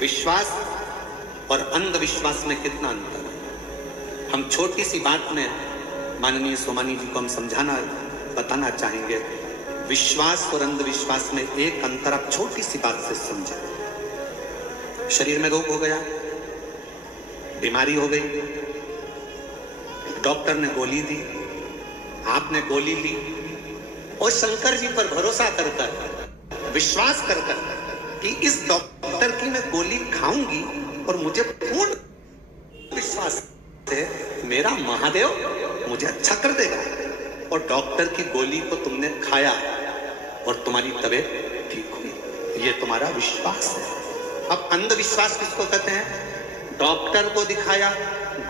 विश्वास और अंधविश्वास में कितना अंतर है। हम छोटी सी बात में माननीय सोमानी जी को हम बताना चाहेंगे। विश्वास और अंधविश्वास में एक अंतर आप छोटी सी बात से समझे। शरीर में रोग हो गया, बीमारी हो गई, डॉक्टर ने गोली दी, आपने गोली ली और शंकर जी पर भरोसा कर विश्वास कर कि इस डॉक्टर की मैं गोली खाऊंगी और मुझे पूर्ण विश्वास है मेरा महादेव मुझे अच्छा कर देगा, और डॉक्टर की गोली को तुमने खाया और तुम्हारी तबीयत ठीक हुई। ये तुम्हारा विश्वास है। अब अंधविश्वास किसको कहते हैं? डॉक्टर को दिखाया,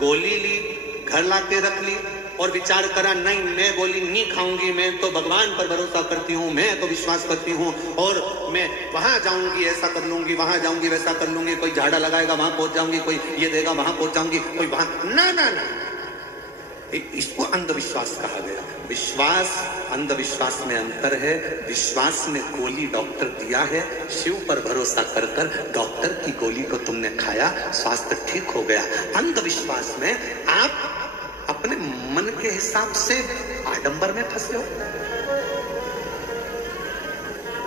गोली ली, घर लाके रख ली और विचार करा नहीं मैं गोली नहीं खाऊंगी, मैं तो भगवान पर भरोसा करती हूँ, मैं तो विश्वास करती हूँ और मैं वहां जाऊंगी ऐसा कर लूंगी, वहां जाऊंगी वैसा कर लूंगी, कोई झाड़ा लगाएगा वहां पहुंच जाऊंगी, कोई ये देगा वहां पहुंच जाऊंगी, कोई वहां ना ना ना। इसको अंधविश्वास कहा गया। विश्वास अंधविश्वास में अंतर है। विश्वास में गोली डॉक्टर दिया है, शिव पर भरोसा कर डॉक्टर की गोली को तुमने खाया, स्वास्थ्य ठीक हो गया। अंधविश्वास में आप अपने मन के हिसाब से आडंबर में फंसे हो।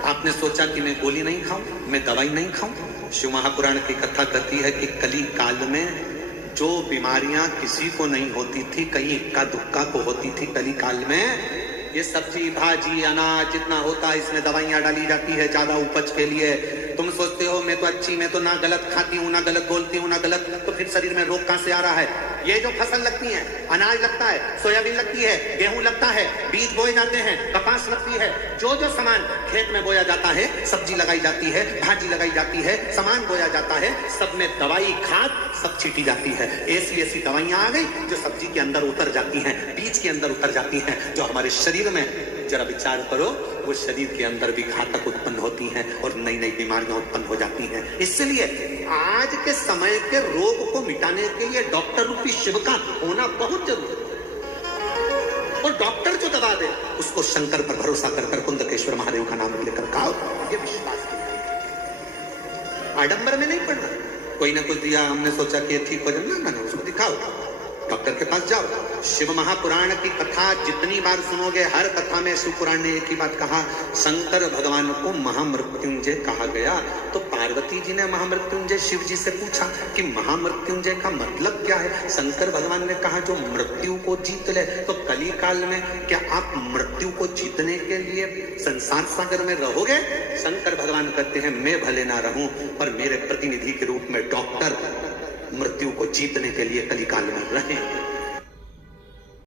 आपने सोचा कि मैं गोली नहीं खाऊं, मैं दवाई नहीं खाऊं। शिव महापुराण की कथा कहती है कि कली काल में जो बीमारियां किसी को नहीं होती थी, कहीं इक्का दुक्का को होती थी, कली काल में ये सब्जी भाजी अनाज जितना होता है इसमें दवाइयां डाली जाती है ज्यादा उपज के लिए। तुम सोचते हो मैं तो अच्छी, मैं तो ना गलत खाती हूँ, ना गलत बोलती हूँ, ना गलत, तो फिर शरीर में रोग कहां से आ रहा है? ये जो फसल लगती है, अनाज लगता है, सोयाबीन लगती है, गेहूं लगता है, बीज बोए जाते हैं, कपास लगती है, जो जो सामान खेत में बोया जाता है, सब्जी लगाई जाती है, भाजी लगाई जाती है, सामान बोया जाता है, सब में दवाई खाद सब छीटी जाती है। ऐसी ऐसी दवाइयां आ गई जो सब्जी के अंदर उतर जाती हैं, बीज के अंदर उतर जाती हैं, जो हमारे शरीर में, जरा विचार करो, वो शरीर के अंदर भी घातक उत्पन्न होती हैं और नई नई बीमारियां उत्पन्न हो जाती हैं। इसलिए आज के समय के रोग को मिटाने के लिए डॉक्टर रूपी शिव का होना बहुत जरूरी है। और डॉक्टर जो दवा दे उसको शंकर पर भरोसा कर कुंदकेश्वर महादेव का नाम लेकर खाओ। ये विश्वास आडंबर में नहीं पड़ना। कोई ना कुछ दिया, हमने सोचा कि ठीक हो जाए, ना उसको दिखाओ, डॉक्टर के पास जाओ। शिव महापुराण की कथा जितनी बार सुनोगे, हर कथा में शिव पुराण ने एक ही बात कहा, शंकर भगवान को महामृत्युंजय कहा गया। तो पार्वती जी ने महामृत्युंजय शिव जी से पूछा कि महामृत्युंजय का मतलब क्या है? शंकर भगवान ने कहा जो मृत्यु को जीत ले। तो कली काल में क्या आप मृत्यु को जीतने के लिए संसार सागर में रहोगे? शंकर भगवान कहते हैं मैं भले ना रहूं, पर मेरे प्रतिनिधि के रूप में डॉक्टर मृत्यु को जीतने के लिए कली काल में रहे।